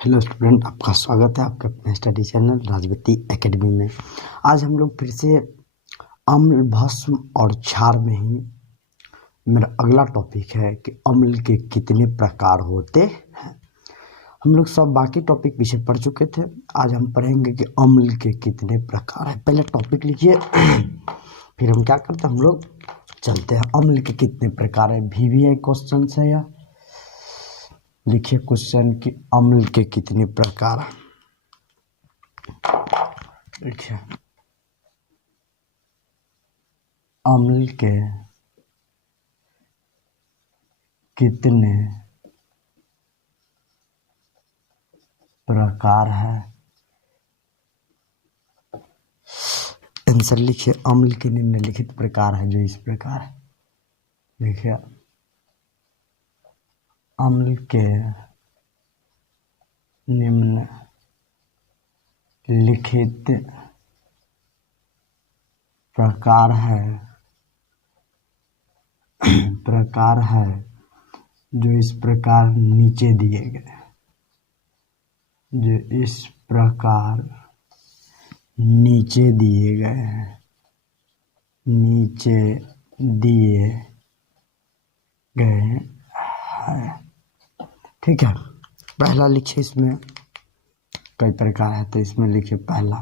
Hello student, आपका स्वागत है आपके अपने स्टडी चैनल राजवती एकेडमी में। आज हम लोग फिर से अम्ल, भस्म और क्षार में ही मेरा अगला टॉपिक है कि अम्ल के कितने प्रकार होते हैं। हम लोग सब बाकी टॉपिक पीछे पढ़ चुके थे। आज हम पढ़ेंगे कि अम्ल के कितने प्रकार हैं। पहले टॉपिक लिखिए फिर हम क्या करते हैं, हम लोग चलते हैं। अम्ल के कितने प्रकार है, VVI क्वेश्चन है या लिखिए क्वेश्चन कि अम्ल के कितने प्रकार हैं। देखिए, अम्ल के कितने प्रकार है। आंसर लिखिए, अम्ल के निम्नलिखित प्रकार है जो इस प्रकार है। देखिए, अम्ल के निम्नलिखित प्रकार है जो इस प्रकार नीचे दिए गए, जो इस प्रकार नीचे दिए गए हैं, नीचे दिए गए हैं। ठीक है, पहला लिखिए, इसमें कई प्रकार है तो इसमें लिखिए पहला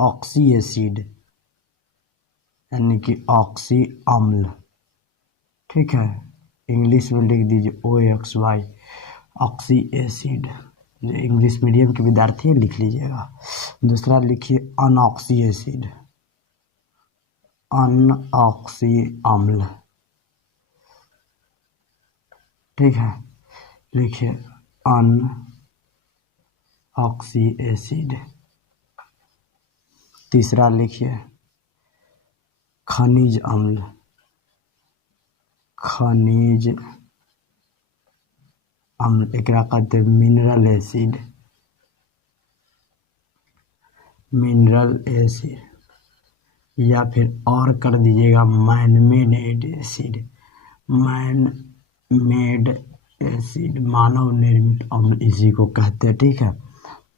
ऑक्सी एसिड यानी कि ऑक्सी अम्ल। ठीक है, इंग्लिश में लिख दीजिए OXY ऑक्सी एसिड। जो इंग्लिश मीडियम के विद्यार्थी है लिख लीजिएगा। दूसरा लिखिए अनऑक्सी एसिड, अनऑक्सी अम्ल। ठीक है, लिखिए अनऑक्सी एसिड। तीसरा लिखिए खनिज अम्ल, खनिज अम्ल एकरा कहते हैं मिनरल एसिड, मिनरल एसिड। या फिर और कर दीजिएगा मैन-मेड एसिड, मैन-मेड एसिड मानव निर्मित अम्ल इसी को कहते हैं। ठीक है,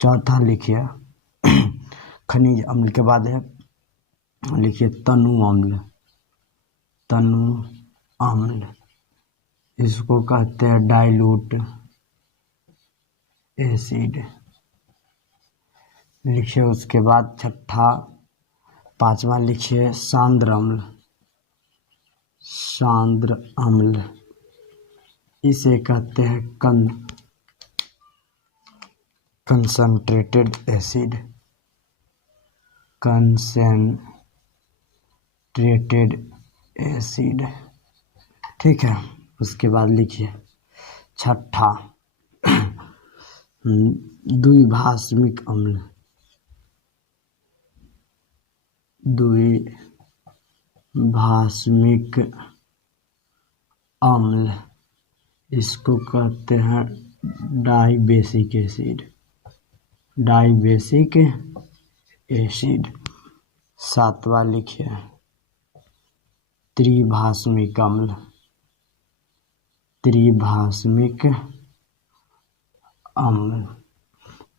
चौथा लिखिए खनिज अम्ल के बाद है लिखिए तनु अम्ल, तनु अम्ल इसको कहते हैं डाइल्यूट एसिड। लिखिए उसके बाद छठा पांचवा लिखिए सांद्र अम्ल, सांद्र अम्ल इसे कहते हैं कंसंट्रेटेड एसिड, कंसंट्रेटेड एसिड। ठीक है, उसके बाद लिखिए छठा द्विभाषमिक अम्ल, द्विभाषमिक अम्ल इसको कहते हैं डाइबेसिक एसिड, डाइबेसिक एसिड। सातवां लिखिए त्रिभाषमिक अम्ल, त्रिभाषमिक अम्ल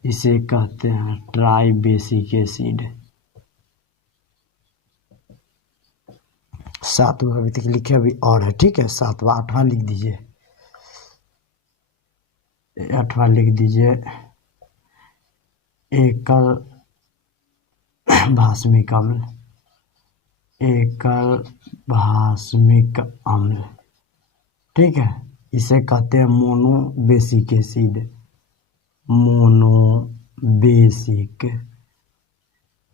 इसे कहते हैं ट्राइबेसिक एसिड। सातवां अभी तक लिखे, अभी और है। ठीक है, सातवां आठवां लिख दीजिए, आठवां लिख दीजिए एकल भाषमिक अम्ल, एकल भाषमिक अम्ल। ठीक है, इसे कहते हैं मोनोबेसिक एसिड, मोनोबेसिक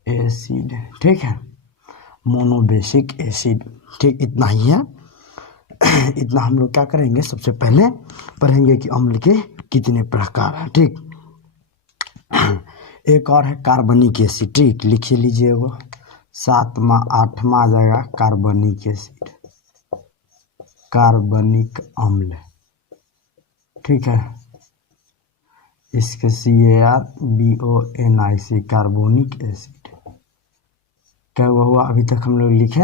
एसिड। ठीक है, मोनोबेसिक एसिड। ठीक, इतना ही है। इतना हम लोग क्या करेंगे, सबसे पहले पढ़ेंगे कि अम्ल के कितने प्रकार हैं। ठीक, एक और है कार्बनिक एसिड। ठीक, लिखिए लीजिए वो सातवां आठवां आ जाएगा कार्बनिक एसिड, कार्बनिक अम्ल। ठीक है, इसके CARBONIC कार्बोनिक एसिड। क्या हुआ अभी तक हम लोग लिखे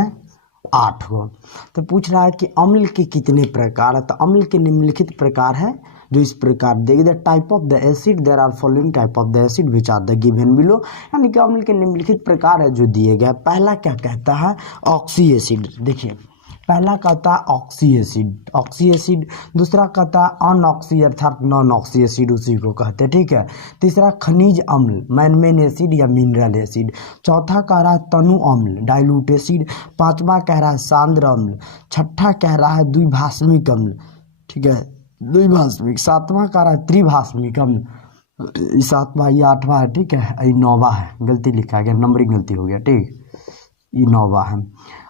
8 गो। तो पूछ रहा है कि अम्ल के कितने प्रकार है, तो अम्ल के निम्नलिखित प्रकार है जो इस प्रकार देगी the type of the acid there are following type of the acid which are the given below, यानी कि अम्ल के निम्नलिखित प्रकार है जो दिए गए। पहला क्या कहता है, ऑक्सी एसिड। देखिए पहला कहता है ऑक्सी एसिड, ऑक्सी एसिड। दूसरा कहता है अनऑक्सी अर्थात नॉन ऑक्सी एसिड, उसी को कहते हैं, ठीक है। तीसरा खनिज अम्ल, मैनमेन एसिड या मिनरल एसिड। चौथा कह रहा है तनु अम्ल, डाइल्यूट एसिड। पांचवा कह रहा है सांद्र अम्ल। छठा कह रहा है द्विभाषमिक अम्ल, ठीक है, द्विभाषमिक। सातवां कह रहा है त्रिभाषमिक अम्ल। सातवां, ये आठवां है, ठीक है, ये नौवां है, गलती लिखा गया, नंबरिंग गलती हो गया, ठीक, ये नौवां है।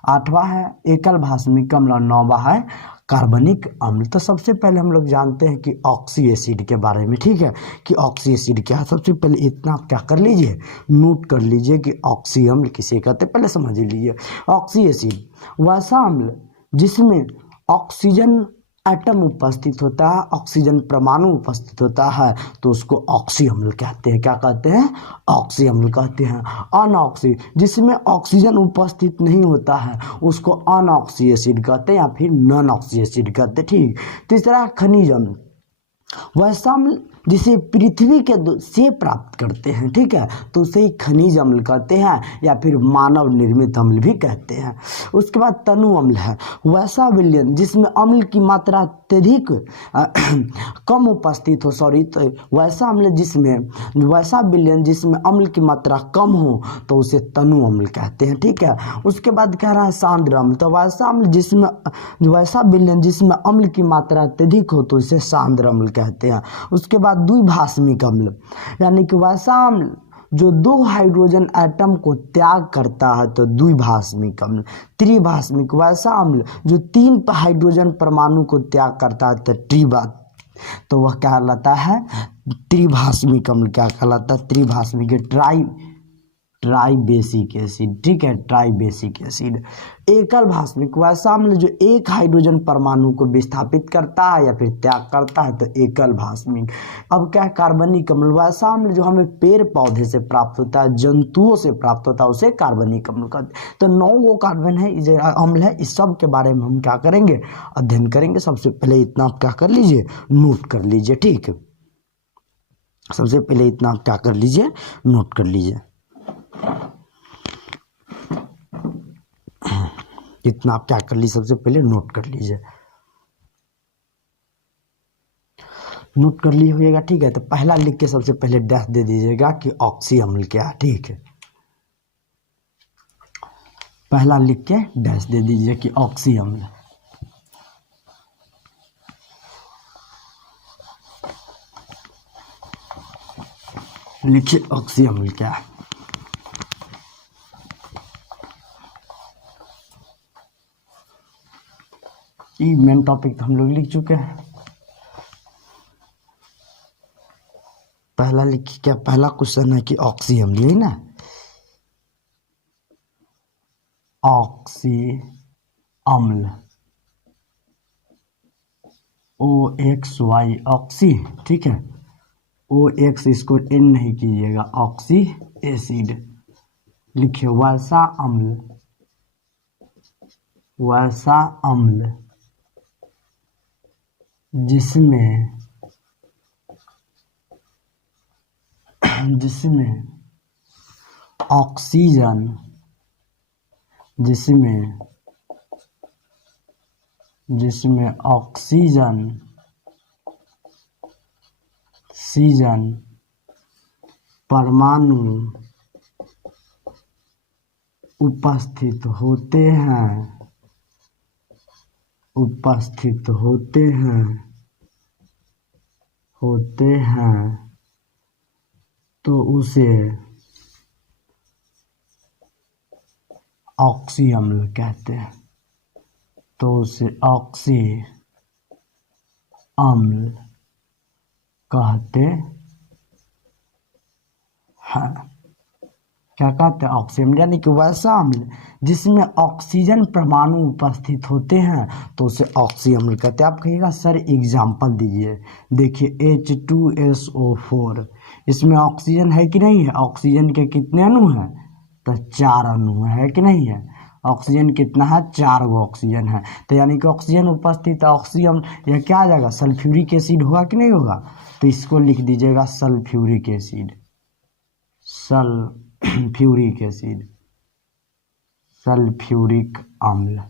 आठवां है एकल भाषमिक अम्ल और नौवां है कार्बनिक अम्ल। तो सबसे पहले हम लोग जानते हैं कि ऑक्सी एसिड के बारे में, ठीक है, कि ऑक्सी एसिड क्या है। सबसे पहले इतना आप क्या कर लीजिए, नोट कर लीजिए कि ऑक्सी अम्ल किसे कहते हैं, पहले समझ लीजिए। ऑक्सी एसिड वैसा अम्ल जिसमें ऑक्सीजन एटम उपस्थित होता है, ऑक्सीजन परमाणु उपस्थित होता है, तो उसको ऑक्सी अम्ल कहते हैं। क्या कहते हैं, ऑक्सी अम्ल कहते हैं। अनऑक्सी जिसमें ऑक्सीजन उपस्थित नहीं होता है, उसको अनऑक्सी एसिड कहते हैं या फिर नॉन ऑक्सी एसिड कहते हैं, ठीक। तीसरा खनिज अम्ल, वैसा अम्ल जिसे पृथ्वी के से प्राप्त करते हैं, ठीक है, तो उसे ही खनिज अम्ल कहते हैं या फिर मानव निर्मित अम्ल भी कहते हैं। उसके बाद तनु अम्ल है, वैसा विलयन जिसमें अम्ल की मात्रा अत्यधिक कम उपस्थित हो, सॉरी, तो वैसा अम्ल जिसमें, वैसा विलयन जिसमें अम्ल की मात्रा कम हो, तो उसे तनु अम्ल कहते हैं, ठीक है। उसके बाद कह रहा है सांद्र अम्ल, तो वैसा अम्ल जिसमें, वैसा विलयन जिसमें अम्ल की मात्रा अत्यधिक हो, तो इसे सांद्र अम्ल कहते हैं। उसके बाद द्विभाषमिक अम्ल, यानी कि वैसा अम्ल जो दो हाइड्रोजन एटम को त्याग करता है, तो द्विभाषमिक अम्ल। त्रिभाषमिक, वैसा अम्ल जो तीन हाइड्रोजन परमाणु को त्याग करता है, तो वह क्या कहलाता है, त्रिभाषमिक अम्ल। क्या कहलाता है, त्रिभाषमिक, ट्राइबेसिक एसिड, ठीक है, ट्राइबेसिक एसिड। एकल भाषमिक, वैसा अम्ल जो एक हाइड्रोजन परमाणु को विस्थापित करता है या फिर त्याग करता है, तो एकल भाषमिक। अब क्या है, कार्बनिक अम्ल, वैसा अम्ल जो हमें पेड़ पौधे से प्राप्त होता है, जंतुओं से प्राप्त होता है, उसे कार्बनिक अम्ल कहते हैं। तो 9 वो कार्बन है, जो अम्ल है, इस सब के बारे में हम क्या करेंगे, अध्ययन करेंगे। सबसे पहले इतना आप क्या कर लीजिए, नोट कर लीजिए, ठीक है। सबसे पहले इतना आप क्या कर लीजिए, नोट कर लीजिए। इतना आप क्या कर लीजिए, सबसे पहले नोट कर लीजिए, नोट कर लिए होइएगा, ठीक है। तो पहला लिख के सबसे पहले डैश दे दीजिएगा कि ऑक्सी अम्ल क्या है, ठीक है। पहला लिख के डैश दे दीजिए कि ऑक्सी अम्ल। लिखिए ऑक्सी अम्ल क्या है। ये मेन टॉपिक तो हम लोग लिख चुके हैं। पहला लिखिए, क्या पहला क्वेश्चन है कि ऑक्सी अम्ल, यही ना, ऑक्सी अम्ल, OXY, ऑक्सी, ठीक है, OX इसको N नहीं कीजिएगा, ऑक्सी एसिड। लिखिए वैसा अम्ल, वैसा अम्ल जिसमें ऑक्सीजन, जिसमें ऑक्सीजन परमाणु उपस्थित होते हैं, तो उसे ऑक्सी अम्ल कहते हैं, तो उसे ऑक्सी अम्ल कहते हैं। क्या कहते हैं, ऑक्सी अम्ल, यानी कि वैसा अम्ल जिसमें ऑक्सीजन परमाणु उपस्थित होते हैं, तो उसे ऑक्सी अम्ल कहते हैं। आप कहिएगा सर एग्जाम्पल दीजिए। देखिए H2SO4, इसमें ऑक्सीजन है कि नहीं है, ऑक्सीजन के कितने अणु हैं, तो 4 अणु है कि नहीं है। ऑक्सीजन कितना है, 4 गो ऑक्सीजन है। तो यानी कि ऑक्सीजन उपस्थित है, ऑक्सीजन यह क्या आ जाएगा, सल्फ्यूरिक एसिड होगा कि नहीं होगा। तो इसको लिख दीजिएगा sulphuric acid, sulphuric acid, sulphuric अम्ल।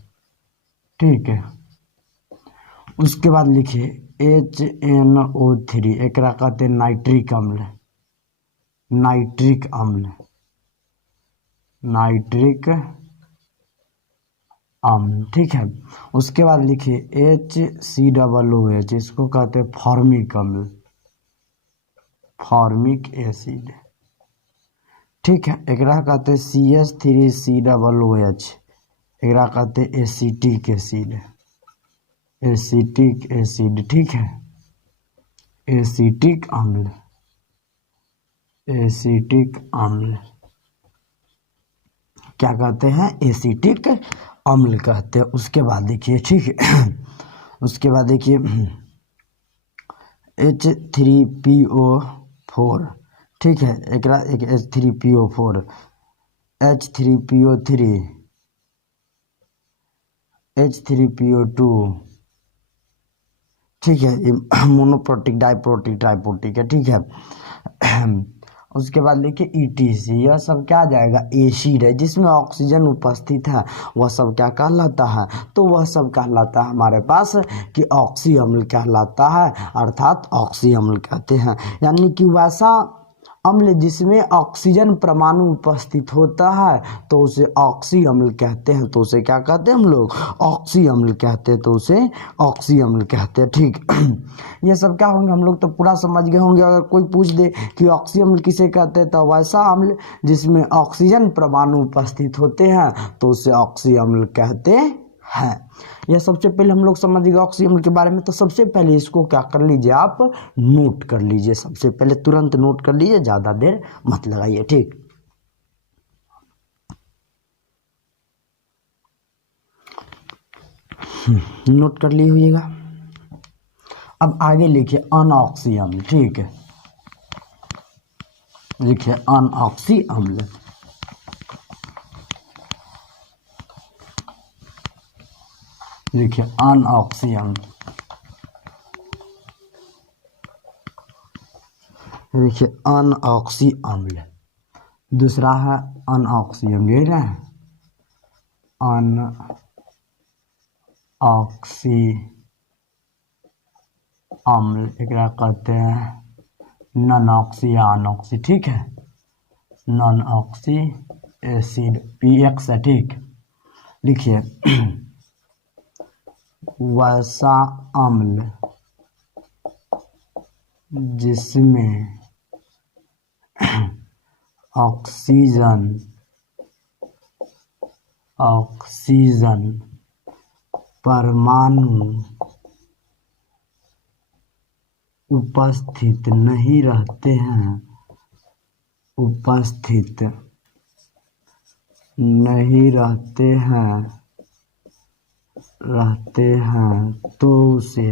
ठीक है, उसके बाद लिखिए HNO3, एक कहते हैं नाइट्रिक अम्ल, नाइट्रिक अम्ल, नाइट्रिक अम्ल। ठीक है, उसके बाद लिखिए HCOOH, इसको कहते हैं फॉर्मिक अम्ल, फॉर्मिक एसिड। ठीक है, एक कहते हैं CH3COOH, एक कहते हैं एसिटिक एसिड, एसिटिक एसिड। ठीक है, एसिटिक अम्ल, एसिटिक अम्ल क्या कहते हैं, एसिटिक अम्ल कहते हैं। उसके बाद देखिए, ठीक है, उसके बाद देखिए H3PO4, ठीक है, एक H3PO4, H3PO3, H3PO2। ठीक है, ये मोनोप्रोटिक, डाइप्रोटिक, ट्राइप्रोटिक है। ठीक है, उसके बाद लिखिए ETC, यह सब क्या आ जाएगा, एसिड है जिसमें ऑक्सीजन उपस्थित है, वह सब क्या कहलाता है, तो वह सब कहलाता है हमारे पास कि ऑक्सी अम्ल कहलाता है, अर्थात ऑक्सी अम्ल कहते हैं। यानी कि वैसा अम्ल जिसमें ऑक्सीजन परमाणु उपस्थित होता है तो उसे ऑक्सी अम्ल कहते हैं। तो उसे क्या कहते हैं हम लोग, ऑक्सी अम्ल कहते हैं, तो उसे ऑक्सी अम्ल कहते हैं। ठीक, ये सब क्या होंगे, हम लोग तो पूरा समझ गए होंगे। अगर कोई पूछ दे कि ऑक्सी अम्ल किसे कहते हैं, तो वैसा अम्ल जिसमें ऑक्सीजन परमाणु उपस्थित होते हैं तो उसे ऑक्सी अम्ल कहते हैं। यह सबसे पहले हम लोग समझ गए ऑक्सी अम्ल के बारे में। तो सबसे पहले इसको क्या कर लीजिए, आप नोट कर लीजिए, सबसे पहले तुरंत नोट कर लीजिए, ज़्यादा देर मत लगाइए। ठीक, नोट कर लिए होइएगा। अब आगे लिखिए अनऑक्सी अम्ल। ठीक है, लिखिए अनऑक्सी अम्ल, लिखिए अनऑक्सी अम्ल, देखिए अनऑक्सी अम्ल। दूसरा है अनऑक्सी अम्ल, यही ना, अनऑक्सी अम्ल, एक कहते हैं नॉन ऑक्सी या अनऑक्सी। ठीक है, नॉन ऑक्सी एसिड PX है। ठीक, लिखिए वैसा अम्ल जिसमें ऑक्सीजन परमाणु उपस्थित नहीं रहते हैं, उपस्थित नहीं रहते हैं तो उसे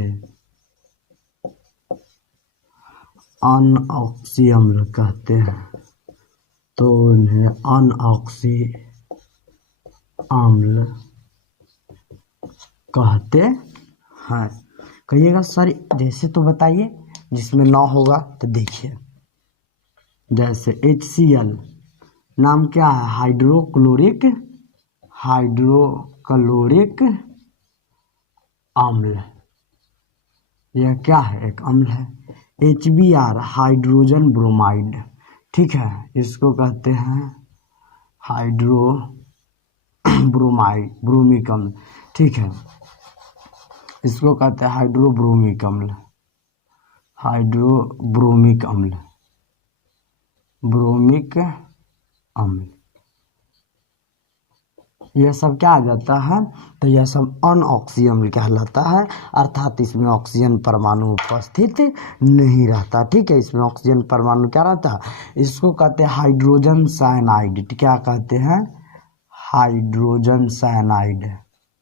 अनऑक्सी अम्ल कहते हैं। तो उन्हें अनऑक्सी अम्ल कहते हैं। कहिएगा सर जैसे, तो बताइए, जिसमें ना होगा तो देखिए, जैसे HCl, नाम क्या है, हाइड्रोक्लोरिक अम्ल, यह क्या है, एक अम्ल है। HBr, hydrogen bromide. ठीक है, इसको कहते हैं हाइड्रो ब्रोमिक अम्ल। ठीक है, इसको कहते हैं हाइड्रोब्रोमिक अम्ल, हाइड्रोब्रोमिक अम्ल, ब्रोमिक अम्ल। यह सब क्या आ जाता है, तो यह सब अनऑक्सी अम्ल कहलाता है, अर्थात इसमें ऑक्सीजन परमाणु उपस्थित नहीं रहता। ठीक है, इसमें ऑक्सीजन परमाणु क्या रहता है, इसको कहते हैं हाइड्रोजन साइनाइड। क्या कहते हैं, हाइड्रोजन साइनाइड,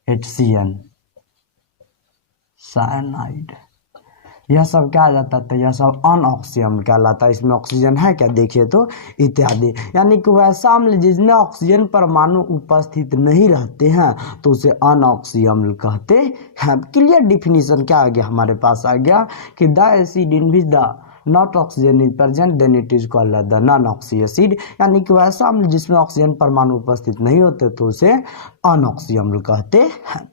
HCN साइनाइड। यह सब क्या आ जाता है, तो यह सब अनऑक्सीय अम्ल कहलाता है। इसमें ऑक्सीजन है क्या, देखिए तो इत्यादि। यानी कि वैसा अम्ल जिसमें ऑक्सीजन परमाणु उपस्थित नहीं रहते हैं तो उसे अनऑक्सीय अम्ल कहते हैं। क्लियर डिफिनीशन क्या आ गया, हमारे पास आ गया कि the acid in which the not oxygen is present then it is called the non oxy acid. यानी कि वैसा अम्ल जिसमें ऑक्सीजन परमाणु उपस्थित नहीं होते तो उसे अनऑक्सीय अम्ल कहते हैं।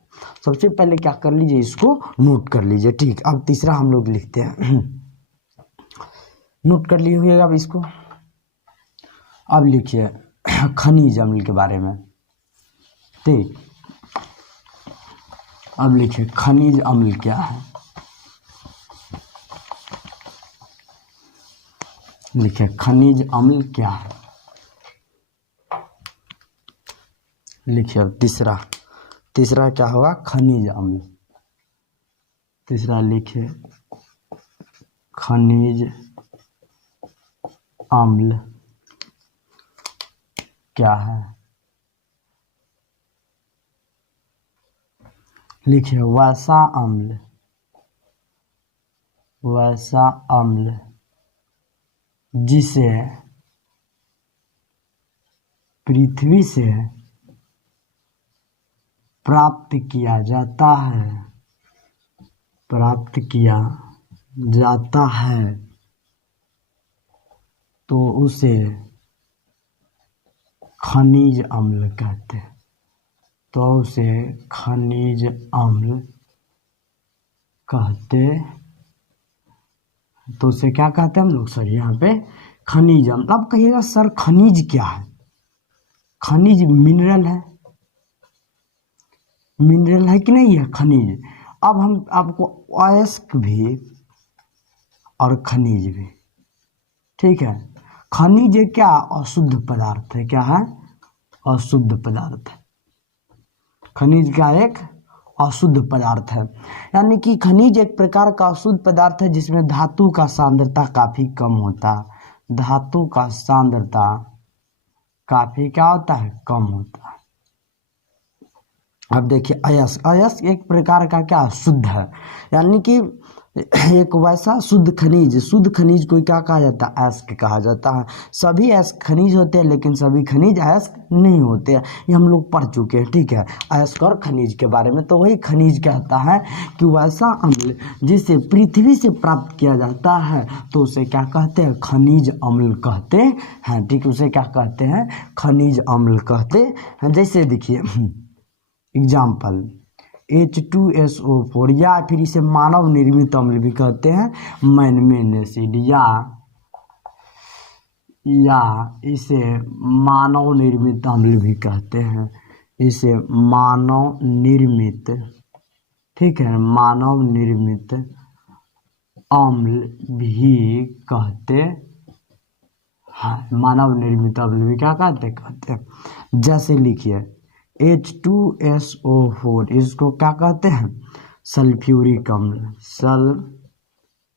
सबसे पहले क्या कर लीजिए, इसको नोट कर लीजिए। ठीक, अब तीसरा हम लोग लिखते हैं। नोट कर लिए हुए अब इसको। अब लिखिए खनिज अम्ल के बारे में। ठीक, अब लिखिए खनिज अम्ल क्या है। लिखिए खनिज अम्ल क्या है। लिखिए अब तीसरा क्या होगा, खनिज अम्ल। तीसरा लिखिए खनिज अम्ल क्या है। लिखिए वसा अम्ल जिसे पृथ्वी से प्राप्त किया जाता है तो उसे खनिज अम्ल कहते हैं। तो उसे खनिज अम्ल कहते, तो उसे क्या कहते हैं हम लोग सर, यहाँ पे खनिज अम्ल। अब कहिएगा सर खनिज क्या है। खनिज मिनरल है, मिनरल है कि नहीं है खनिज। अब हम आपको अयस्क भी और खनिज भी, ठीक है। खनिज क्या, अशुद्ध पदार्थ है। क्या है, अशुद्ध पदार्थ है। खनिज का एक अशुद्ध पदार्थ है। यानी कि खनिज एक प्रकार का अशुद्ध पदार्थ है जिसमें धातु का सांद्रता काफी कम होता है। धातु का सांद्रता काफी क्या होता है, कम होता है। अब देखिए अयस्क एक प्रकार का क्या, शुद्ध है। यानी कि एक वैसा शुद्ध खनिज को क्या कहा जाता है, अयस्क कहा जाता है। सभी अयस्क खनिज होते हैं लेकिन सभी खनिज अयस्क नहीं होते हैं, ये हम लोग पढ़ चुके हैं। ठीक है, अयस्क और खनिज के बारे में। तो वही खनिज कहता है कि वैसा अम्ल जिसे पृथ्वी से प्राप्त किया जाता है तो उसे क्या कहते हैं, खनिज अम्ल कहते हैं। ठीक, उसे क्या कहते हैं, खनिज अम्ल कहते हैं। जैसे देखिए एग्जाम्पल H2SO4, या फिर इसे मानव निर्मित अम्ल भी कहते हैं, मैनमेन एसिड, या इसे मानव निर्मित अम्ल भी कहते हैं। इसे मानव निर्मित, ठीक है, मानव निर्मित अम्ल भी कहते हैं। मानव निर्मित अम्ल भी क्या कहते हैं। जैसे लिखिए H2SO4, इसको क्या कहते हैं, सल्फ्यूरिक अम्ल, सल्फ्यूरिक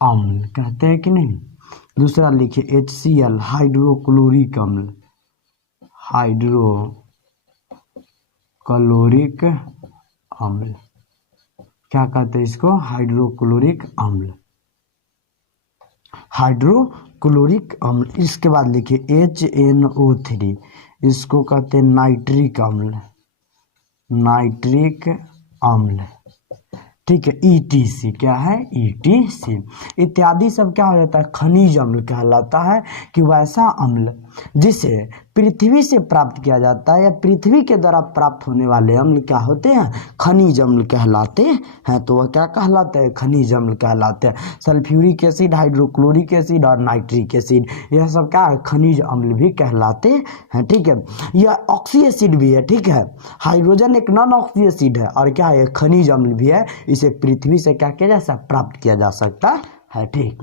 अम्ल कहते हैं कि नहीं। दूसरा लिखिए HCl, हाइड्रोक्लोरिक अम्ल, हाइड्रोक्लोरिक अम्ल क्या कहते हैं इसको, हाइड्रोक्लोरिक अम्ल, हाइड्रोक्लोरिक अम्ल। इसके बाद लिखिए HNO3, इसको कहते हैं नाइट्रिक अम्ल, नाइट्रिक अम्ल, ठीक है। ETC क्या है, ETC इत्यादि सब क्या हो जाता है, खनिज अम्ल कहलाता है। कि वैसा अम्ल जिसे पृथ्वी से प्राप्त किया जाता है या पृथ्वी के द्वारा प्राप्त होने वाले अम्ल क्या होते हैं, खनिज अम्ल कहलाते हैं। तो वह क्या कहलाते हैं, खनिज अम्ल कहलाते हैं। सल्फ्यूरिक एसिड, हाइड्रोक्लोरिक एसिड और नाइट्रिक एसिड, यह सब क्या है, खनिज अम्ल भी कहलाते हैं। ठीक है, यह ऑक्सी एसिड भी है। ठीक है, हाइड्रोजन एक नॉन ऑक्सी एसिड है और क्या है, खनिज अम्ल भी है। इसे पृथ्वी से क्या किया जा सकता, प्राप्त किया जा सकता है। ठीक,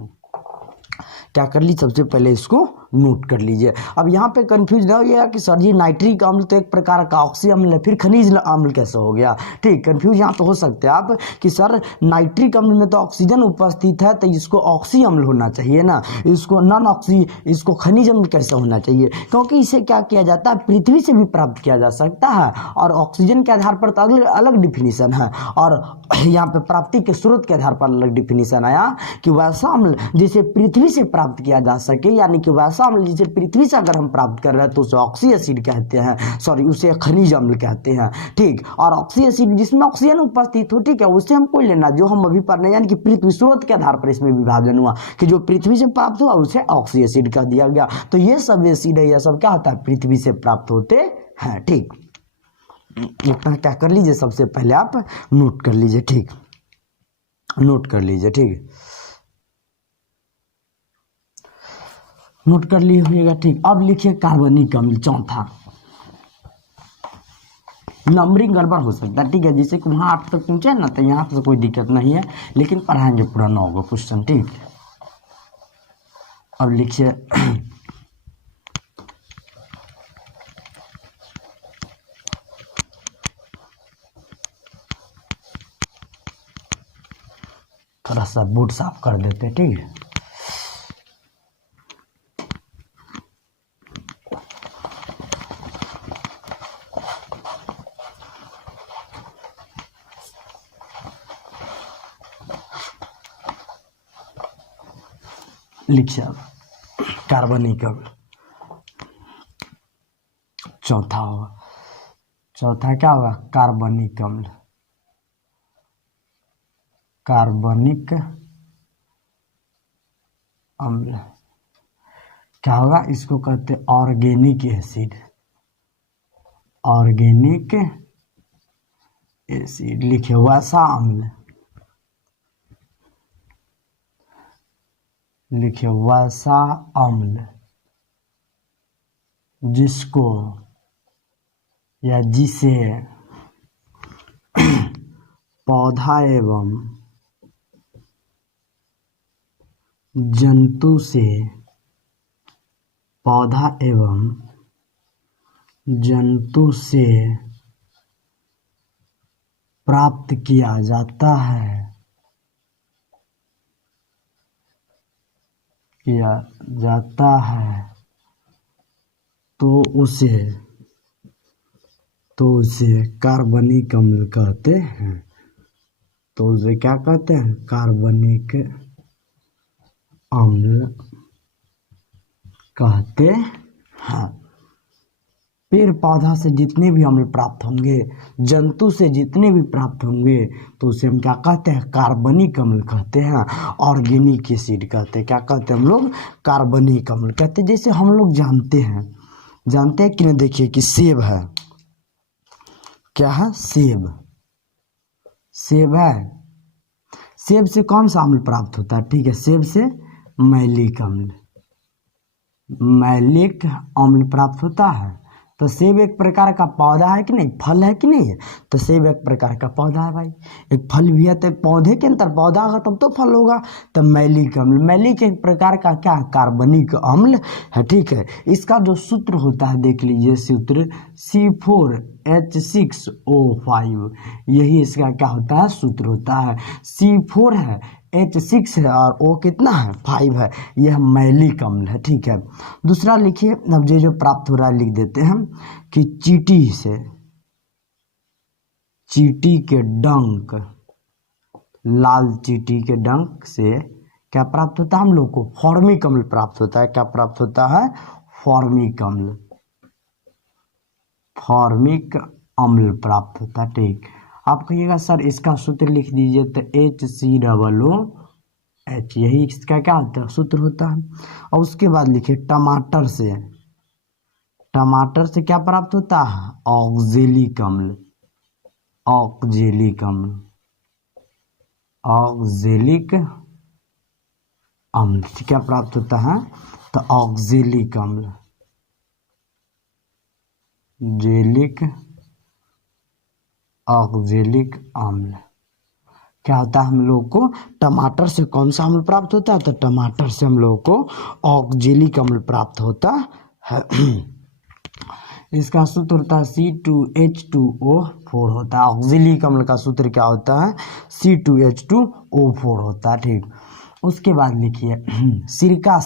क्या कर ली, सबसे पहले इसको नोट कर लीजिए। अब यहाँ पे कंफ्यूज ना होइएगा कि सर जी नाइट्रिक अम्ल तो एक प्रकार का ऑक्सी अम्ल है, फिर खनिज अम्ल कैसे हो गया। ठीक, कंफ्यूज यहाँ तो हो सकते हैं आप कि सर नाइट्रिक अम्ल में तो ऑक्सीजन उपस्थित है तो इसको ऑक्सी अम्ल होना चाहिए ना, इसको नॉन ऑक्सी, इसको खनिज अम्ल कैसे होना चाहिए, क्योंकि इसे क्या किया जाता है, पृथ्वी से भी प्राप्त किया जा सकता है और ऑक्सीजन के आधार पर तो अलग अलग डिफिनीशन है, और यहाँ पे प्राप्ति के स्रोत के आधार पर अलग डिफिनीशन आया कि वैसा अम्ल जिसे पृथ्वी से प्राप्त किया जा सके, यानी कि वैसा अम्ल जिसे पृथ्वी से अगर हम प्राप्त कर रहे हैं तो उसे ऑक्सी एसिड कहते हैं, सॉरी उसे खनिज अम्ल कहते हैं। ठीक, और ऑक्सी एसिड जिसमें ऑक्सीजन उपस्थित हो, ठीक है, उससे हम कोई लेना जो हम अभी पढ़ रहे हैं, यानी कि पृथ्वी स्रोत के आधार पर इसमें विभाजन हुआ कि जो पृथ्वी से प्राप्त हुआ उसे ऑक्सी एसिड कह दिया गया। तो ये सब एसिड है, यह सब क्या होता है, पृथ्वी से प्राप्त होते हैं। ठीक, इतना क्या कर लीजिए, सबसे पहले आप नोट कर लीजिए। ठीक, नोट कर लीजिए। ठीक, नोट कर लिए होइएगा। ठीक, अब लिखिए कार्बनिक अम्ल चौथा। नंबरिंग गड़बड़ हो सकता है, ठीक है, जिससे कि वहाँ 8 तक पहुँचे ना तो यहाँ से कोई दिक्कत नहीं है, लेकिन पढ़ाएंगे पूरा 9 क्वेश्चन। ठीक, अब लिखिए थोड़ा सा बोर्ड साफ कर देते हैं। ठीक है, लिखिए कार्बनिक अम्ल चौथा होगा। चौथा क्या होगा, कार्बनिक अम्ल। कार्बनिक अम्ल क्या होगा, इसको कहते हैं ऑर्गेनिक एसिड। ऑर्गेनिक एसिड लिखे, वैसा अम्ल लिखे, वैसा अम्ल जिसको या जिसे पौधा एवं जंतु से, पौधा एवं जंतु से प्राप्त किया जाता है, किया जाता है, तो उसे कार्बनिक अम्ल कहते हैं। तो उसे क्या कहते हैं, कार्बनिक अम्ल कहते हैं। पेड़ पौधा से जितने भी अम्ल प्राप्त होंगे, जंतु से जितने भी प्राप्त होंगे, तो उसे हम क्या कहते हैं, कार्बनिक अम्ल कहते हैं। ऑर्गेनिक एसिड कहते हैं, क्या कहते हैं हम लोग, कार्बनिक अम्ल कहते हैं। जैसे हम लोग जानते हैं कि नहीं, देखिए कि सेब है, क्या है, सेब। सेब है, सेब से कौन सा अम्ल प्राप्त होता है, ठीक है, सेब से मैलिक अम्ल, मैलिक अम्ल प्राप्त होता है। तो सेब एक प्रकार का पौधा है कि नहीं, फल है कि नहीं है, तो सेब एक प्रकार का पौधा है भाई, एक फल भी है, तो पौधे के अंदर पौधा होगा तब तो फल होगा। तो मैलिक अम्ल, मैलिक एक प्रकार का क्या है, कार्बनिक अम्ल है। ठीक है, इसका जो सूत्र होता है देख लीजिए, सूत्र C4H6O5, यही इसका क्या होता है, सूत्र होता है। C4 है, H6 है और O कितना है, 5 है, यह मैलिक अम्ल है। ठीक है, दूसरा लिखिए, अब जो प्राप्त हो रहा है लिख देते हैं कि चींटी से, चींटी के डंक, लाल चींटी के डंक से क्या प्राप्त होता है, हम लोग को फॉर्मिक अम्ल प्राप्त होता है। क्या प्राप्त होता है, फॉर्मिक अम्ल, फॉर्मिक अम्ल प्राप्त होता है। ठीक, आप कहिएगा सर इसका सूत्र लिख दीजिए, तो HCOOH, यही इसका क्या होता है, सूत्र होता है। और उसके बाद लिखिए टमाटर से, टमाटर से क्या प्राप्त होता है, ऑक्जेलिक अम्ल, ऑक्जेलिक अम्ल, ऑक्जेलिक अम्ल क्या प्राप्त होता है, तो ऑक्जेलिक अम्ल, जेलिक, ऑक्जेलिक अम्ल क्या होता है हम लोग को टमाटर से कौन सा अम्ल प्राप्त होता है, तो टमाटर से हम लोग को ऑक्जेलिक अम्ल प्राप्त होता है। इसका सूत्र होता है C2H2O4 होता है। ऑक्जेलिक अम्ल का सूत्र क्या होता है, C2H2O4 होता है। ठीक, उसके बाद लिखिए सिरका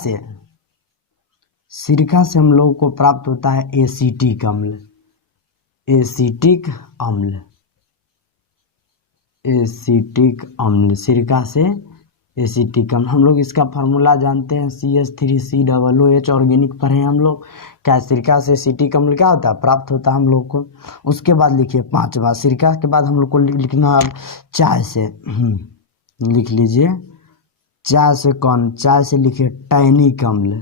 से हम लोग को प्राप्त होता है एसिटिक अम्ल। एसिटिक अम्ल सिरका से एसिटिक अम्ल। हम लोग इसका फार्मूला जानते हैं, CH3COOH ऑर्गेनिक पढ़े हैं हम लोग। क्या सिरका से एसिटिक अम्ल क्या होता है, प्राप्त होता है हम लोग को। उसके बाद लिखिए 5वां, सिरका के बाद हम लोग को लिखना है चाय से। लिख लीजिए चाय से लिखिए टैनिक अम्ल।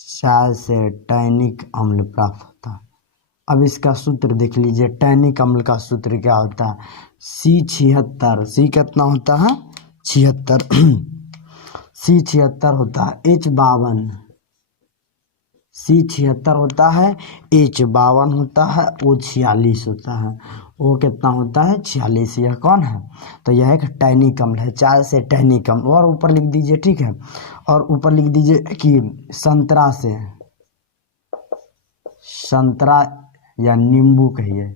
चाय से टैनिक अम्ल प्राप्त होता है। अब इसका सूत्र देख लीजिए, टैनिक अम्ल का सूत्र क्या होता है, C76। C कितना होता है, 76। C76 होता है H52। C76 होता है, H52 होता है, O46 होता है। वो कितना होता है, 46। यह कौन है, तो यह एक टैनिक अम्ल है, चाय से टैनिक अम्ल। और ऊपर लिख दीजिए, ठीक है, और ऊपर लिख दीजिए कि संतरा या नींबू कहिए,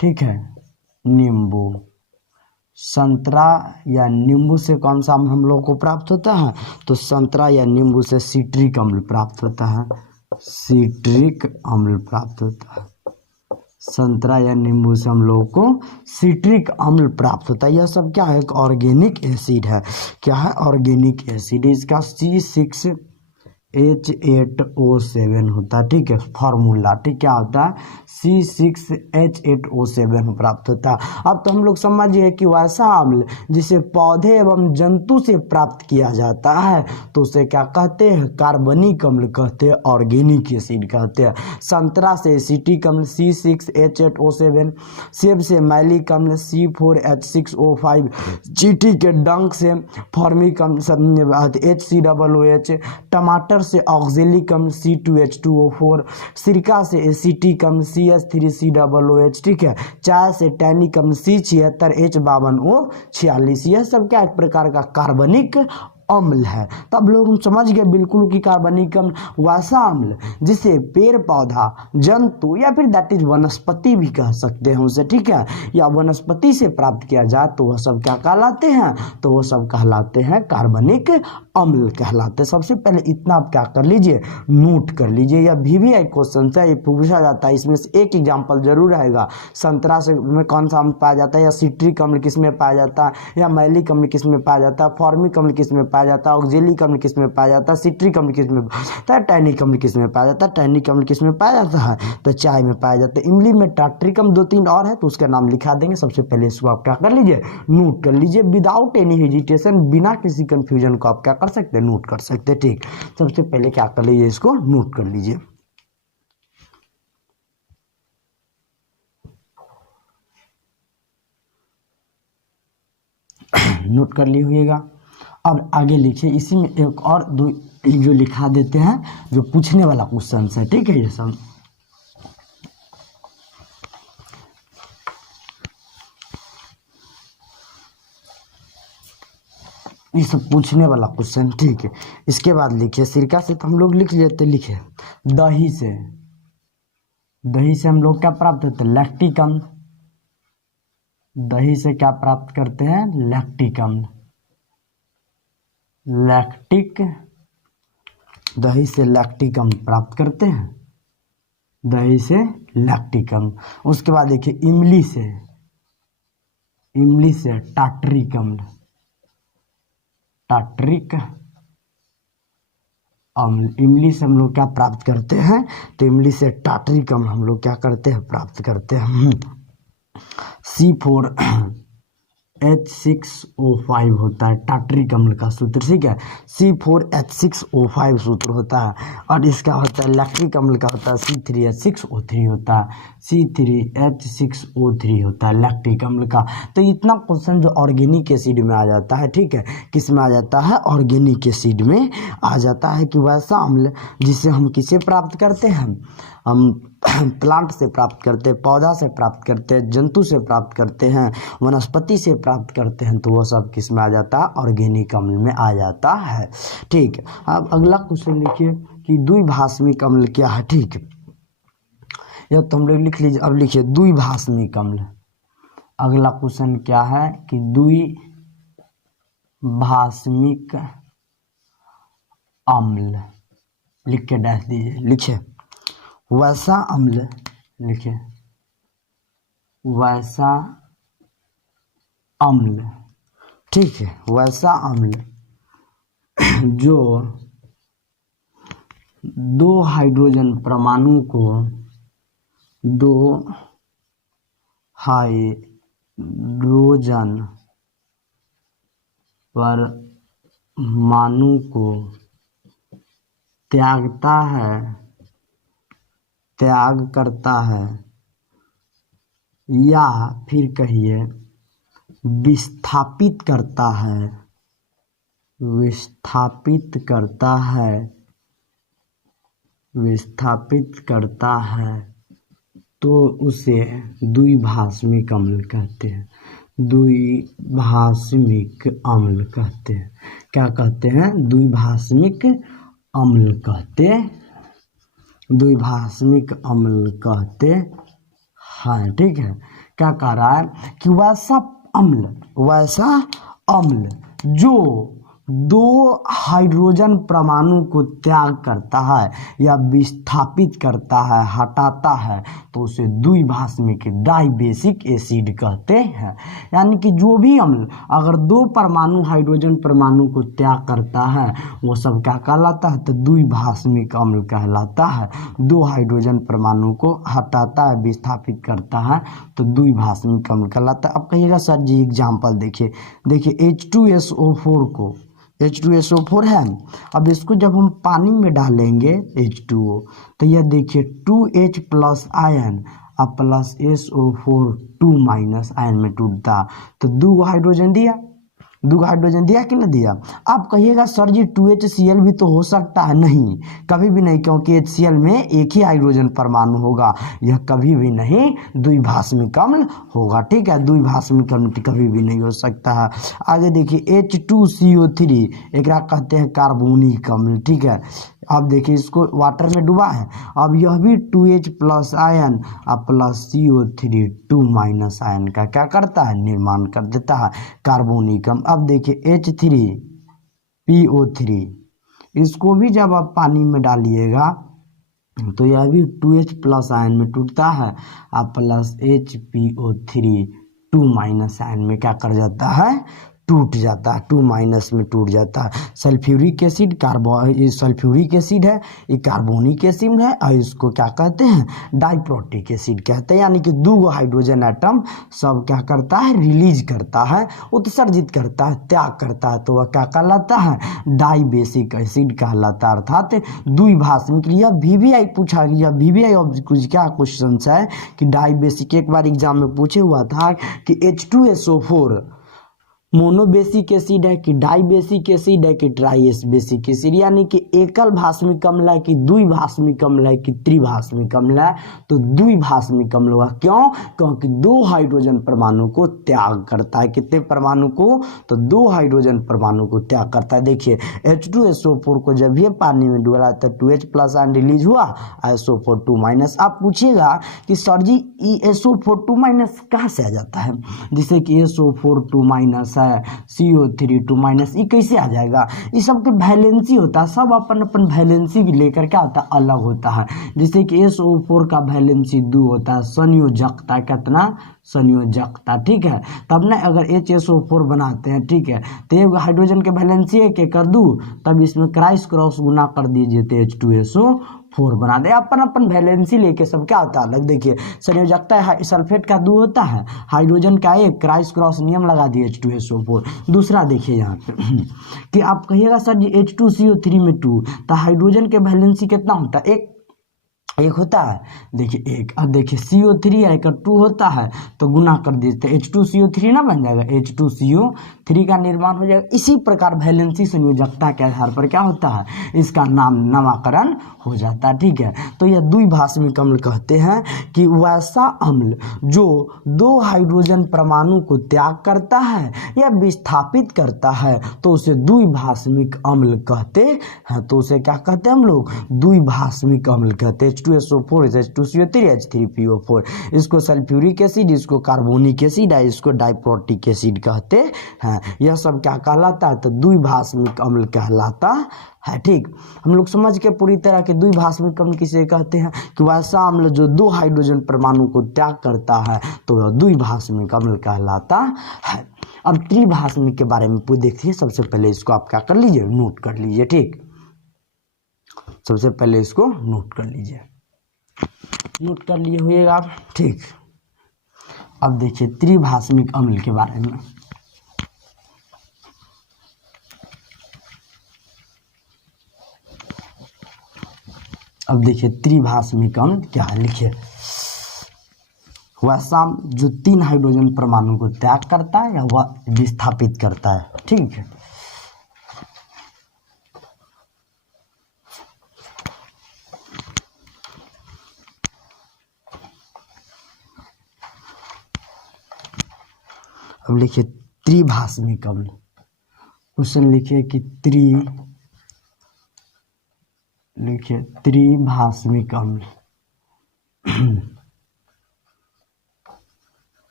ठीक है, नींबू। संतरा या नींबू से कौन सा अम्ल हम लोग को प्राप्त होता है, तो संतरा या नींबू से सिट्रिक अम्ल प्राप्त होता है। सिट्रिक अम्ल प्राप्त होता है। संतरा या नींबू से हम लोग को सिट्रिक अम्ल प्राप्त होता है। यह सब क्या है, एक ऑर्गेनिक एसिड है। क्या है, ऑर्गेनिक एसिड। इसका C6H8O7 होता है। ठीक है, फार्मूला, ठीक, क्या होता है, C6H8O7 प्राप्त होता है। अब तो हम लोग समझिए कि वैसा अम्ल जिसे पौधे एवं जंतु से प्राप्त किया जाता है तो उसे क्या कहते हैं, कार्बनिक अम्ल कहते हैं, ऑर्गेनिक एसिड कहते हैं। संतरा से एसिटिक अम्ल C6H8O7, सेब से मैलिक अम्ल C4H6O5, चींटी के डंक से फॉर्मिक अम्ल HCOOH, टमाटर से ऑक्जेलिक अम्ल C2H2O4, सिरका से एसिटिक अम्ल CH3COOH, ठीक है, चाय से टैनिक अम्ल C76H52O46। यह सब क्या एक प्रकार का कार्बनिक अम्ल है। तब लोग समझ गए बिल्कुल कि कार्बनिक अम्ल वैसा अम्ल जिसे पेड़ पौधा, जंतु या फिर दैट इज वनस्पति भी कह सकते हैं उसे, ठीक है, या वनस्पति से प्राप्त किया जाए तो वह सब क्या कहलाते हैं, तो वह सब कहलाते हैं कार्बनिक अम्ल कहलाते हैं। सबसे पहले इतना आप क्या कर लीजिए, नोट कर लीजिए। या VVI क्वेश्चन से पूछा जाता है, इसमें से एक एग्जाम्पल जरूर रहेगा। संतरा से में कौन सा अम्ल पाया जाता है, या सिट्रिक अम्ल किस में पाया जाता है, या मैलिक अम्ल किस में पाया जाता है, फॉर्मिक अम्ल किस में पाया जाता है, ऑक्जेलिक अम्ल किस में पाया जाता है, सिट्रिक अम्ल किस में पाया जाता है, टैनिक अम्ल किस में पाया जाता है, टैनिक अम्ल किस में पाया जाता है, तो चाय में पाया जाता है। इमली में टार्ट्रिक अम्ल 2-3 और है तो उसका नाम लिखा देंगे। सबसे पहले इसको आप क्या कर लीजिए, नोट कर लीजिए विदाउट एनी हेजिटेशन, बिना किसी कंफ्यूजन को आप क्या कर सकते हैं, नोट कर सकते हैं। ठीक, सबसे पहले क्या कर लीजिए, इसको नोट कर लीजिए। नोट कर लिए होइएगा। अब आगे लिखिए, इसी में एक और दो जो लिखा देते हैं जो पूछने वाला क्वेश्चन है, ठीक है, ये सब ये सब पूछने वाला क्वेश्चन, ठीक है। इसके बाद लिखिए सिरका से तो हम लोग लिख लेते, लिखे दही से हम लोग क्या प्राप्त होते हैं, लैक्टिक अम्ल। दही से क्या प्राप्त करते हैं, लैक्टिक अम्ल। दही से लैक्टिक अम्ल प्राप्त करते हैं, दही से लैक्टिक अम्ल। उसके बाद देखिए इमली से टार्ट्रिक अम्ल। इमली से हम लोग क्या प्राप्त करते हैं, तो इमली से टार्ट्रिक अम्ल हम लोग क्या करते हैं, प्राप्त करते हैं। C4H6O5 होता है टार्ट्रिक अम्ल का सूत्र, ठीक है, C4H6O5 सूत्र होता है। और इसका होता है लैक्टिक अम्ल का होता है C3H6O3 होता है, C3H6O3 होता है लैक्टिक अम्ल का। तो इतना क्वेश्चन जो ऑर्गेनिक एसिड में आ जाता है, ठीक है, किस में आ जाता है, ऑर्गेनिक एसिड में आ जाता है कि वैसा अम्ल जिसे हम किसे प्राप्त करते हैं, हम प्लांट से प्राप्त करते हैं, पौधा से प्राप्त करते हैं, जंतु से प्राप्त करते हैं, वनस्पति से प्राप्त करते हैं, तो वो सब किस में आ जाता है, ऑर्गेनिक अम्ल में आ जाता है। ठीक है, अब अगला क्वेश्चन लिखिए कि द्विभाषमिक अम्ल क्या है। ठीक है, यह तो हम लोग लिख लीजिए। अब लिखिए द्विभाषमिक अम्ल। अगला क्वेश्चन क्या है कि द्विभाषमिक अम्ल लिख के डैश दीजिए। लिखिए वैसा अम्ल, लिखिए वैसा अम्ल। ठीक है, वैसा अम्ल जो दो हाइड्रोजन परमाणु को दो हाइड्रोजन परमाणु को त्याग करता है या फिर कहिए विस्थापित करता है तो उसे द्विभाषमिक अम्ल कहते हैं। द्विभाषमिक अम्ल कहते हैं। क्या कहते हैं? द्विभाषमिक अम्ल कहते हैं। ठीक है, क्या कह रहा है कि वैसा अम्ल जो दो हाइड्रोजन परमाणु को त्याग करता है या विस्थापित करता है, हटाता है, तो उसे द्विभाषमिक डाइबेसिक एसिड कहते हैं। यानी कि जो भी अम्ल अगर दो परमाणु हाइड्रोजन परमाणु को त्याग करता है वो सब क्या कहलाता है? तो द्विभाषमिक अम्ल कहलाता है। दो हाइड्रोजन परमाणु को हटाता है, विस्थापित करता है, तो द्विभाषमिक अम्ल कहलाता है। अब कहिएगा सर जी एग्जाम्पल देखिए H2SO4 को, H2SO4 है। अब इसको जब हम पानी में डालेंगे H2O, तो यह देखिए 2H प्लस आयन अब प्लस SO4 2 माइनस आयन में टूटता, तो दो हाइड्रोजन दिया कि नहीं दिया? आप कहिएगा सर जी 2HCl भी तो हो सकता है। नहीं, कभी भी नहीं, क्योंकि HCl में एक ही हाइड्रोजन परमाणु होगा, यह कभी भी नहीं द्विभाषमिक अम्ल होगा। ठीक है, द्विभाषमिक अम्ल कभी भी नहीं हो सकता है। आगे देखिए H2CO3 एक कहते हैं कार्बोनिक अम्ल। ठीक है, अब देखिए इसको वाटर में डुबा है, अब यह भी 2H प्लस आयन अब प्लस CO3 2 माइनस आयन का क्या करता है? निर्माण कर देता है, कार्बोनिक अम्ल। अब देखिए H3PO3, इसको भी जब आप पानी में डालिएगा तो यह भी 2H प्लस आयन में टूटता है अब प्लस HPO3 2 माइनस आयन में क्या कर जाता है? टूट जाता है, 2 माइनस में टूट जाता है। सल्फ्यूरिक एसिड सल्फ्यूरिक एसिड है, ये कार्बोनिक एसिड है, और इसको क्या कहते हैं? डाइप्रोटिक एसिड कहते हैं। यानी कि दो हाइड्रोजन एटम सब क्या करता है? रिलीज करता है, उत्सर्जित करता है, त्याग करता है, तो वह क्या कहलाता है? डाइबेसिक एसिड कहलाता है, अर्थात द्विभाषमिक। यह VVI पूछा गया, VVI कुछ क्या क्वेश्चन है कि डाइबेसिक एक बार एग्जाम में पूछे हुआ था कि H2SO4 मोनोबेसिक एसिड है कि डाइबेसिक एसिड है कि ट्राइबेसिक एसिड, यानी कि एकल भाषमिक अम्ल है कि द्विभाषमिक अम्ल है कि त्रिभाषमिक अम्ल है? तो द्विभाषमिक अम्ल हुआ। क्यों? क्योंकि दो हाइड्रोजन परमाणु को त्याग करता है। कितने परमाणु को? तो दो हाइड्रोजन परमाणु को त्याग करता है। देखिए H2SO4 को जब ये पानी में डुबा तो 2H प्लस आयन रिलीज हुआ, SO4 2 माइनस। आप पूछिएगा कि सर जी SO4 2 माइनस कहाँ से आ जाता है? जैसे कि SO4 2 माइनस है, CO3 2 माइनस, ये कैसे आ जाएगा? ये सब के वैलेंसी होता है, सब अपन अपन वैलेंसी भी लेकर क्या होता है? अलग होता है। जैसे कि SO4 का वैलेंसी 2 होता है, संयोजकता कितना? संयोजकता। ठीक है, तब ना अगर HSO4 बनाते हैं, ठीक है, तो एक हाइड्रोजन के वैलेंसी एक कर दूं, तब इसमें क्रॉस गुना कर दीजिए तो H2SO4 बना दे। अपन अपन वैलेंसी लेके सब क्या होता है? अलग। देखिए संयोजकता सल्फेट का 2 होता है, हाइड्रोजन का 1, क्रॉस नियम लगा दिए H2SO4। दूसरा देखिए यहाँ पे कि आप कहिएगा सर जी H2CO3 में 2, तो हाइड्रोजन के वैलेंसी कितना होता है? 1, एक होता है, देखिए एक, अब देखिए CO3 है, एक 2 होता है तो गुना कर दीजिए H2CO3 ना बन जाएगा, H2CO3 का निर्माण हो जाएगा। इसी प्रकार वैलेंसी संयोजकता के आधार पर क्या होता है, इसका नामकरण हो जाता है। ठीक है, तो यह द्विभाषमिक अम्ल कहते हैं कि वैसा अम्ल जो 2 हाइड्रोजन परमाणु को त्याग करता है या विस्थापित करता है तो उसे द्विभाषमिक अम्ल कहते हैं। तो उसे क्या कहते हैं हम लोग, द्विभाषमिक अम्ल कहते हैं। H2SO4 H2CO3 H3PO4, इसको सल्फ्यूरिक एसिड, इसको कार्बोनिक एसिड है, इसको डाइप्रोटिक एसिड कहते हैं। यह सब क्या कहलाता है, तो द्विभाषमिक अम्ल कहलाता है। ठीक, हम लोग समझ के पूरी तरह के द्विभाषमिक अम्ल किसे कहते हैं कि वैसा अम्ल जो 2 हाइड्रोजन परमाणु को त्याग करता है तो वह द्विभाषमिक अम्ल कहलाता है। अब त्रिभाषमिक के बारे में देखिए, सबसे पहले इसको आप क्या कर लीजिए, नोट कर लीजिए। ठीक, सबसे पहले इसको नोट कर लीजिए, नोट कर लिए होइएगा आप। ठीक, अब देखिए त्रिभाषमिक अम्ल के बारे में। अब देखिए त्रिभाषमिक अम्ल क्या है, लिखिए वैसा जो 3 हाइड्रोजन परमाणु को त्याग करता है या वह विस्थापित करता है। ठीक है, अब लिखिए त्रिभाषमिक अम्ल, क्वेश्चन लिखिए कि लिखिए त्रिभाषमिक अम्ल।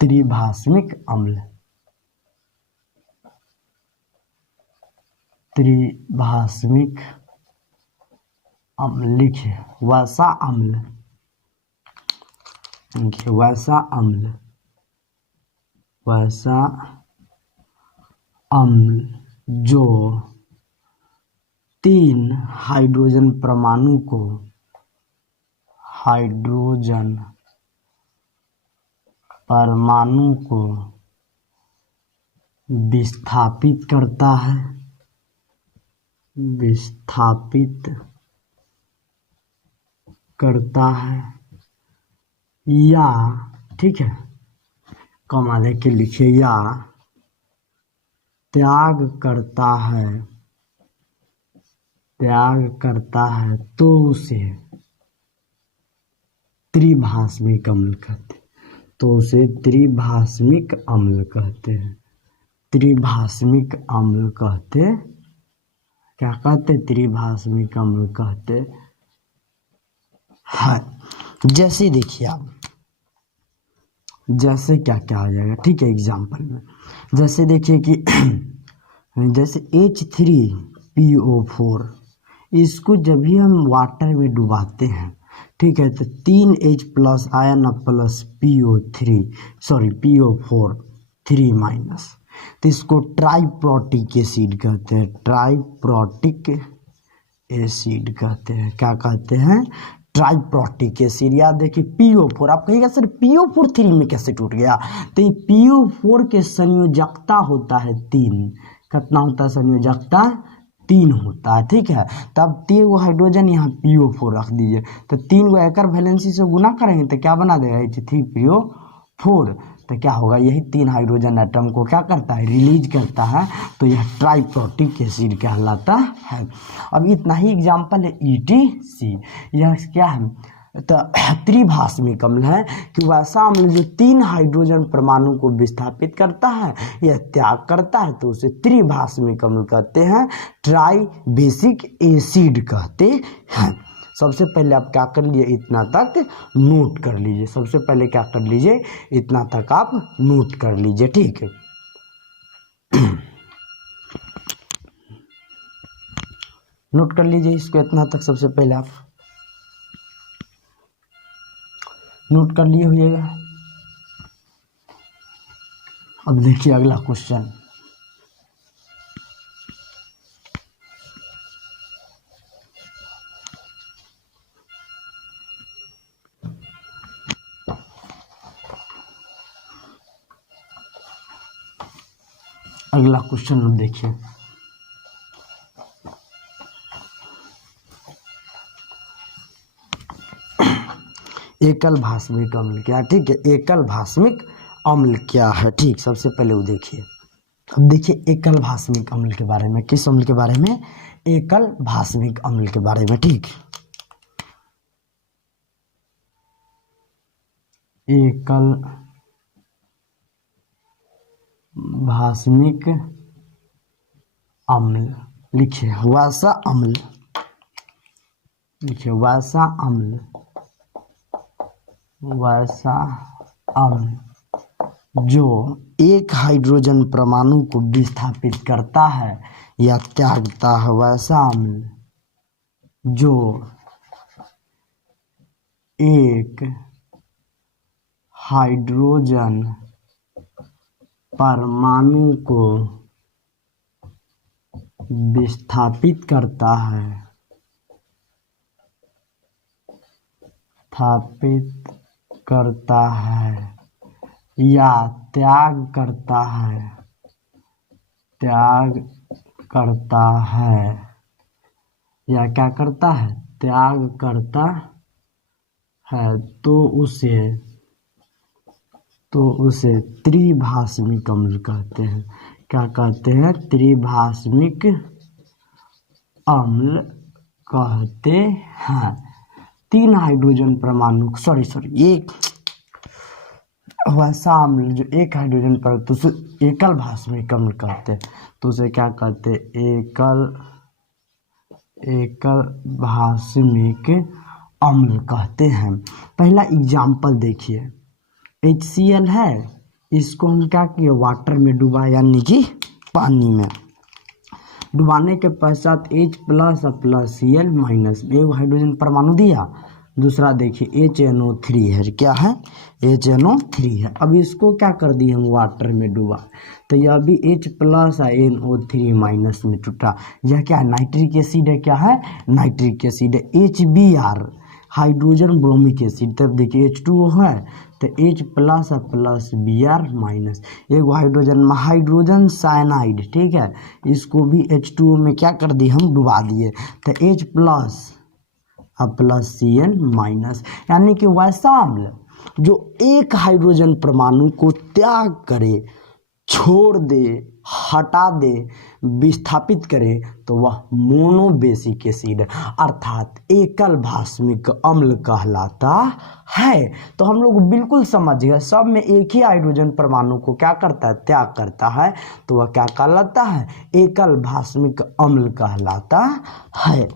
त्रिभाषमिक अम्ल, त्रिभाषमिक अम्ल लिखिए वैसा अम्ल, लिखिए वैसा अम्ल, वैसा अम्ल जो 3 हाइड्रोजन परमाणु को, हाइड्रोजन परमाणु को विस्थापित करता है, विस्थापित करता है या, ठीक है, कॉमा देके लिखिए, या त्याग करता है, त्याग करता है तो उसे त्रिभाषमिक अम्ल कहते हैं। तो उसे त्रिभाषमिक अम्ल कहते हैं, त्रिभाषमिक अम्ल कहते, क्या कहते, त्रिभाषमिक अम्ल कहते हैं। जैसे देखिए आप, जैसे क्या क्या आ जाएगा, ठीक है, एग्जाम्पल में जैसे देखिए कि जैसे H3PO4, इसको जब भी हम वाटर में डुबाते हैं, ठीक है, तो 3H+ आयन प्लस PO4 3-, तो इसको ट्राइप्रोटिक एसिड कहते हैं, ट्राइप्रोटिक एसिड कहते हैं। क्या कहते हैं, ट्राइप्रोटिक एसिड। याद देखिए PO4, आप कहिएगा सर PO4 3 में कैसे टूट गया, तो ये PO4 के संयोजकता होता है 3। कितना होता है संयोजकता, 3 होता है। ठीक है, तब 3 गो हाइड्रोजन यहाँ PO4 रख दीजिए, तो 3 गो एकर वैलेंसी से गुना करेंगे तो क्या बना देगा, H3PO4। तो क्या होगा, यही 3 हाइड्रोजन एटम को क्या करता है, रिलीज करता है, तो यह ट्राइप्रोटिक एसिड कहलाता है। अब इतना ही एग्जाम्पल है ETC, यह क्या है, तो त्रिभाषमिक अम्ल है कि वैसा अम्ल जो 3 हाइड्रोजन परमाणु को विस्थापित करता है या त्याग करता है तो उसे त्रिभाषमिक अम्ल कहते हैं, ट्राई बेसिक एसिड कहते हैं। सबसे पहले आप क्या कर लीजिए, इतना तक नोट कर लीजिए, सबसे पहले क्या कर लीजिए, इतना तक आप नोट कर लीजिए। ठीक है, नोट कर लीजिए इसको, इतना तक सबसे पहले आप नोट कर लिए होइएगा। अब देखिए अगला क्वेश्चन, अगला क्वेश्चन देखिए, एकल भास्मिक अम्ल क्या है, ठीक है, एकल भास्मिक अम्ल क्या है, ठीक। सबसे पहले वो देखिए, अब देखिए एकल भास्मिक अम्ल के बारे में, किस अम्ल के बारे में, एकल भास्मिक अम्ल के बारे में, ठीक। एकल भास्मिक अम्ल लिखिए वासा अम्ल, लिखिए वासा अम्ल, वासा अम्ल जो एक हाइड्रोजन परमाणु को विस्थापित करता है या त्यागता है, वैसा अम्ल जो एक हाइड्रोजन परमाणु को विस्थापित करता है, स्थापित करता है या त्याग करता है, त्याग करता है या क्या करता है, त्याग करता है, तो उसे त्रिभास्मिक अम्ल कहते हैं। क्या कहते हैं, त्रिभास्मिक अम्ल कहते हैं। तीन हाइड्रोजन परमाणु, एक वैसा अम्ल जो एक हाइड्रोजन पर, तो उसे एकल भास्मिक अम्ल कहते हैं। तो उसे क्या कहते हैं, एकल भास्मिक अम्ल कहते हैं। पहला एग्जाम्पल देखिए, HCl है, इसको हम क्या किए, वाटर में डुबा, यानी कि पानी में डुबाने के पश्चात H प्लस और प्लस Cl माइनस, एक हाइड्रोजन परमाणु दिया, दूसरा देखिए HNO3 है, क्या है, HNO3 है। अब इसको क्या कर दिए हम, वाटर में डुबा, तो यह भी H प्लस और NO3 माइनस में टूटा। यह क्या है, नाइट्रिक एसिड है, क्या है, नाइट्रिक एसिड है। HBr हाइड्रोजन ब्रोमिक एसिड, तब देखिए H2O है, तो H प्लस और प्लस Br माइनस, एक हाइड्रोजन साइनाइड, ठीक है, इसको भी H2O में क्या कर दिए हम, डुबा दिए, तो H प्लस और प्लस Cn माइनस, यानी कि वैसा अम्ल जो एक हाइड्रोजन परमाणु को त्याग करे, छोड़ दे, हटा दे, विस्थापित करे, तो वह मोनोबेसिक एसिड अर्थात एकल भास्मिक अम्ल कहलाता है। तो हम लोग बिल्कुल समझ गए, सब में एक ही हाइड्रोजन परमाणु को क्या करता है, त्याग करता है, तो वह क्या कहलाता है, एकल भास्मिक अम्ल कहलाता है।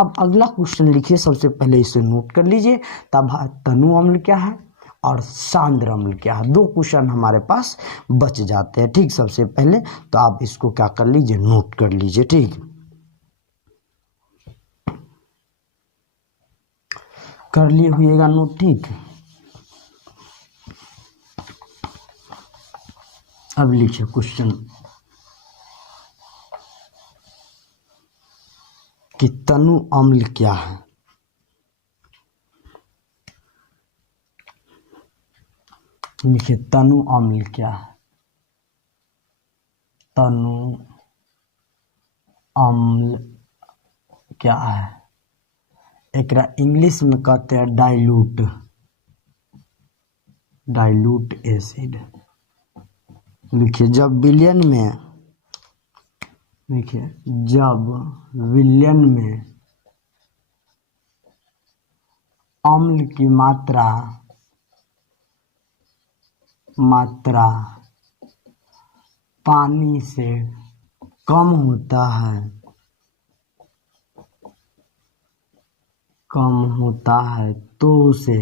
अब अगला क्वेश्चन लिखिए, सबसे पहले इसे नोट कर लीजिए, तब तनु अम्ल क्या है और सांद्र अम्ल क्या है, दो क्वेश्चन हमारे पास बच जाते हैं, ठीक। सबसे पहले तो आप इसको क्या कर लीजिए, नोट कर लीजिए, ठीक, कर लिए हुएगा नोट, ठीक। अब लिखिए क्वेश्चन कि तनु अम्ल क्या है। लिखिए तनु अम्ल क्या है, तनु अम्ल क्या है, एक इंग्लिश में कहते हैं डाइल्यूट एसिड। लिखिए जब विलयन में, देखिए जब विलयन में अम्ल की मात्रा पानी से कम होता है तो उसे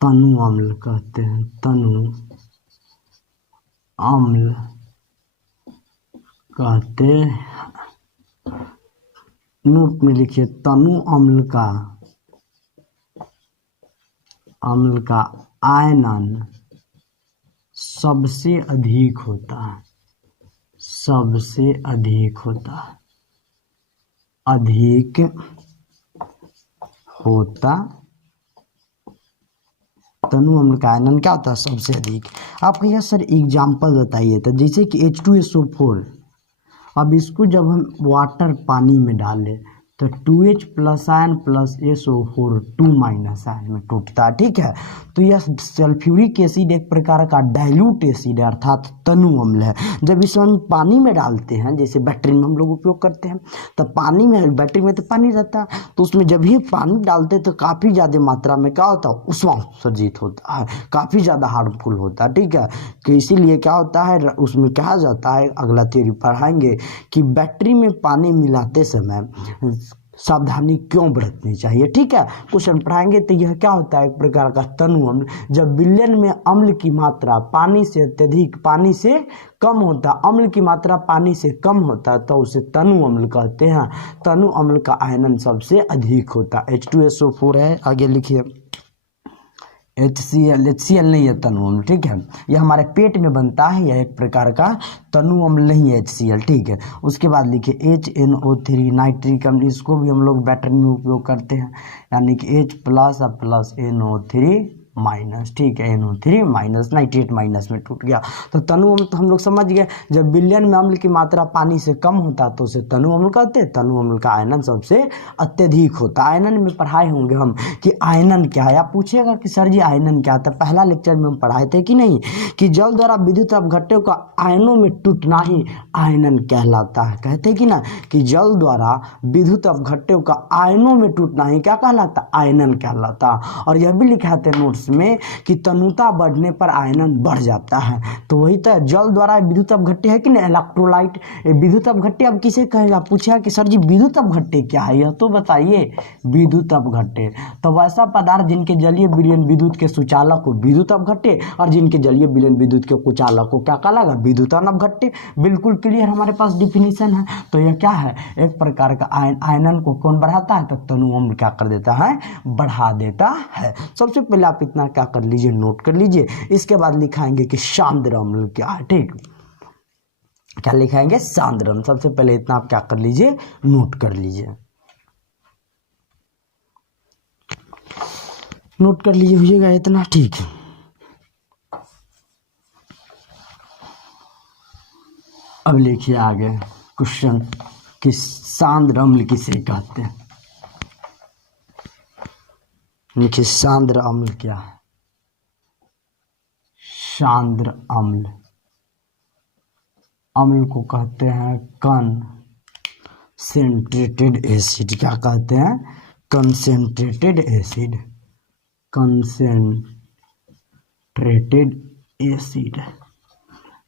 तनु अम्ल कहते हैं, तनु अम्ल कहते हैं। नोट में लिखिए तनु अम्ल का आयनन सबसे अधिक होता है, अधिक होता, तनु अम्ल का आयनन क्या होता है, सबसे अधिक। आप कहिए सर एग्जाम्पल बताइए, तो जैसे कि H2SO4, अब इसको जब हम वाटर पानी में डालें तो 2H plus ion plus SO4 2 minus ion में टूटता है। ठीक है, तो यह सल्फ्यूरिक एसिड एक प्रकार का डाइल्यूट एसिड है अर्थात तनु अम्ल है। जब इसे हम पानी में डालते हैं, जैसे बैटरी में हम लोग उपयोग करते हैं, तो पानी में, बैटरी में तो पानी रहता है, तो उसमें जब भी पानी डालते हैं तो काफ़ी ज़्यादा मात्रा में क्या होता है, उष्मा उत्सर्जित होता है, काफ़ी ज़्यादा हार्मफुल होता है। ठीक है, कि इसीलिए क्या होता है, उसमें कहा जाता है, अगला थ्योरी पढ़ाएंगे कि बैटरी में पानी मिलाते समय सावधानी क्यों बरतनी चाहिए। ठीक है, क्वेश्चन पढ़ाएंगे। तो यह क्या होता है, एक प्रकार का तनु अम्ल। जब विलयन में अम्ल की मात्रा पानी से अत्यधिक, पानी से कम होता, अम्ल की मात्रा पानी से कम होता है, तो उसे तनु अम्ल कहते हैं। तनु अम्ल का आयनन सबसे अधिक होता है। H2SO4 है, आगे लिखिए HCl नहीं है तनु अम्ल। ठीक है, यह हमारे पेट में बनता है, यह एक प्रकार का तनु अम्ल नहीं है HCl। ठीक है, उसके बाद लिखिए HNO3 नाइट्रिक अम्ल, इसको भी हम लोग बैटरी में उपयोग करते हैं, यानी कि H प्लस और प्लस NO3 माइनस। ठीक है, NO3 माइनस, नाइट्रेट माइनस में टूट गया। तो तनु अम्ल तो हम लोग समझ गए, जब विलयन में अम्ल की मात्रा पानी से कम होता तो उसे तनु अम्ल कहते हैं। तनु अम्ल का आयनन सबसे अत्यधिक होता है। आयनन में पढ़ाए होंगे हम कि आयनन क्या है। आप पूछिएगा कि सर जी आयनन क्या था, पहला लेक्चर में हम पढ़ाए थे कि नहीं, कि जल द्वारा विद्युत अपघट्यों का आयनों में टूटना ही आयनन कहलाता है। कहते कि ना कि जल द्वारा विद्युत अपघट्यों का आयनों में टूटना ही क्या कहलाता, आयनन कहलाता। और यह भी लिखा था नोट्स में कि तनुता बढ़ने पर आयनन बढ़ जाता है। तो वही तो जल द्वारा विद्युत अपघट्य है कि नहीं, इलेक्ट्रोलाइट। विद्युत अपघट्य अब किसे कहेगा, पूछा कि सर जी विद्युत अपघट्य क्या है, यह तो बताइए। विद्युत अपघट्य तो वैसा पदार्थ जिनके जलीय विलयन विद्युत के सुचालक को विद्युत अपघट्य, और जिनके जलीय विलयन विद्युत के कुचालक को क्या कहलाएगा, विद्युतन अपघट्य। बिल्कुल क्लियर हमारे पास डिफिनीशन है। तो यह क्या है, एक प्रकार का आयनन को कौन बढ़ाता है, तो तनु अम्ल क्या कर देता है, बढ़ा देता है। सबसे पहले आप इतना क्या कर लीजिए, नोट कर लीजिए। इसके बाद लिखाएंगे कि सांद्र अम्ल क्या है। ठीक, क्या लिखाएंगे, सांद्र अम्ल। सबसे पहले इतना आप क्या कर लीजिए, नोट कर लीजिए, नोट कर लीजिए, होइएगा इतना। ठीक है, अब लिखिए आगे क्वेश्चन कि सांद्र अम्ल किसे कहते हैं। लिखिए सांद्र अम्ल क्या है। सांद्र अम्ल, अम्ल को कहते हैं कंसेंट्रेटेड एसिड। क्या कहते हैं, कंसेंट्रेटेड एसिड, कंसेंट्रेटेड एसिड,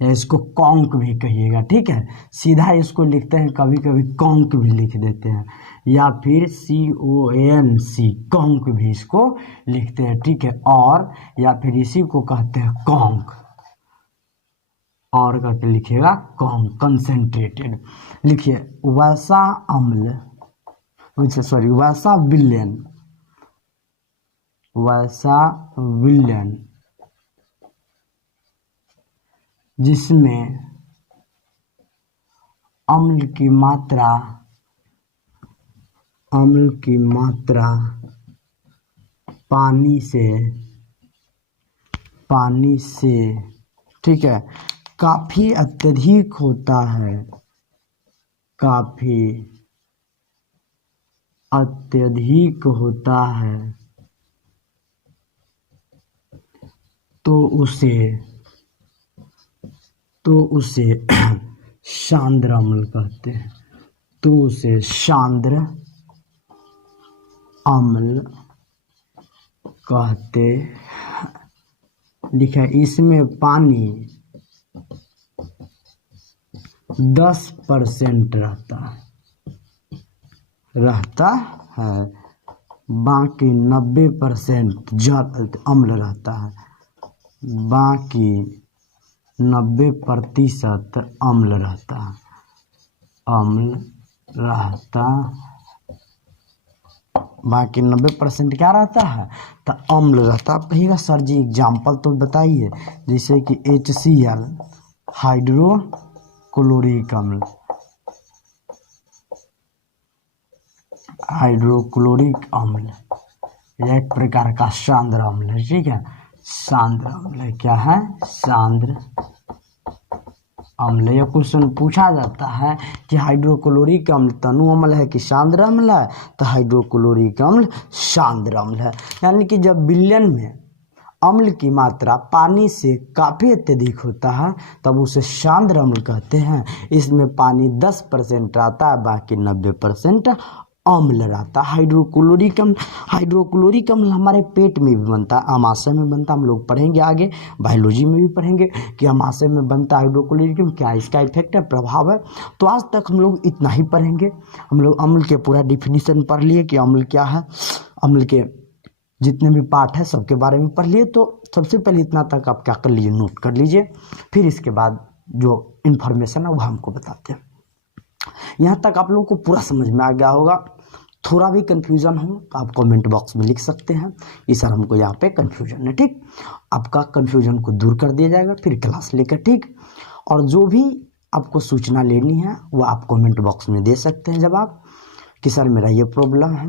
इसको कॉन्क भी कहिएगा। ठीक है, सीधा इसको लिखते हैं, कभी कभी कॉन्क भी लिख देते हैं, या फिर CONC कॉन्क भी इसको लिखते हैं। ठीक है, और या फिर इसी को कहते हैं कॉन्क, और करके लिखिएगा कॉन्क, कंसेंट्रेटेड। लिखिए वैसा अम्ल, सॉरी वैसा विलयन, वैसा विलयन जिसमें अम्ल की मात्रा पानी से ठीक है काफी अत्यधिक होता है, काफी अत्यधिक होता है, तो उसे सांद्र अम्ल कहते हैं। तो उसे सांद्र अम्ल कहते हैं। लिखा है इसमें पानी 10% रहता है, बाकी 90% जल अम्ल रहता है, बाकी 90% अम्ल रहता है, बाकी 90% क्या रहता है, तो अम्ल रहता है। आप कहिएगा सर जी एग्जाम्पल तो बताइए, जैसे कि HCl हाइड्रोक्लोरिक अम्ल, यह एक प्रकार का सांद्र अम्ल है। ठीक है, सांद्र अम्ल क्या है, सांद्र अम्ल। यह क्वेश्चन पूछा जाता है कि हाइड्रोक्लोरिक अम्ल तनु अम्ल है कि सांद्र अम्ल है, तो हाइड्रोक्लोरिक अम्ल सांद्र अम्ल है। यानी कि जब विलयन में अम्ल की मात्रा पानी से काफ़ी अत्यधिक होता है तब उसे सांद्र अम्ल कहते हैं। इसमें पानी 10% रहता है, बाकी 90% अम्ल रहता है। हाइड्रोक्लोरिक अम्ल हमारे पेट में भी बनता है, आमाशय में बनता है। हम लोग पढ़ेंगे आगे, बायोलॉजी में भी पढ़ेंगे कि आमाशय में बनता है हाइड्रोक्लोरिक अम्ल, क्या इसका इफेक्ट है, प्रभाव है। तो आज तक हम लोग इतना ही पढ़ेंगे। हम लोग अम्ल के पूरा डिफिनीशन पढ़ लिए कि अम्ल क्या है, अम्ल के जितने भी पार्ट है सबके बारे में पढ़ लिए। तो सबसे पहले इतना तक आप क्या कर लीजिए, नोट कर लीजिए, फिर इसके बाद जो इन्फॉर्मेशन है वो हमको बताते हैं। यहाँ तक आप लोगों को पूरा समझ में आ गया होगा। थोड़ा भी कन्फ्यूज़न हो तो आप कमेंट बॉक्स में लिख सकते हैं कि सर हमको यहाँ पे कन्फ्यूजन है, ठीक। आपका कन्फ्यूजन को दूर कर दिया जाएगा फिर क्लास लेकर, ठीक। और जो भी आपको सूचना लेनी है वो आप कमेंट बॉक्स में दे सकते हैं जवाब कि सर मेरा ये प्रॉब्लम है।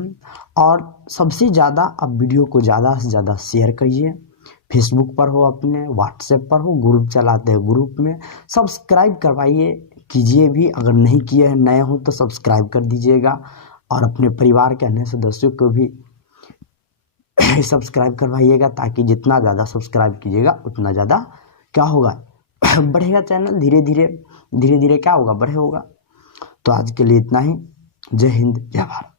और सबसे ज़्यादा आप वीडियो को ज़्यादा से ज़्यादा शेयर करिए, फेसबुक पर हो, अपने व्हाट्सएप पर हो, ग्रुप चलाते हैं ग्रुप में सब्सक्राइब करवाइए, कीजिए भी। अगर नहीं किए हैं, नए हो तो सब्सक्राइब कर दीजिएगा और अपने परिवार के अन्य सदस्यों को भी सब्सक्राइब करवाइएगा, ताकि जितना ज़्यादा सब्सक्राइब कीजिएगा उतना ज़्यादा क्या होगा बढ़ेगा चैनल, धीरे धीरे क्या होगा, बढ़े होगा। तो आज के लिए इतना ही। जय हिंद, जय भारत।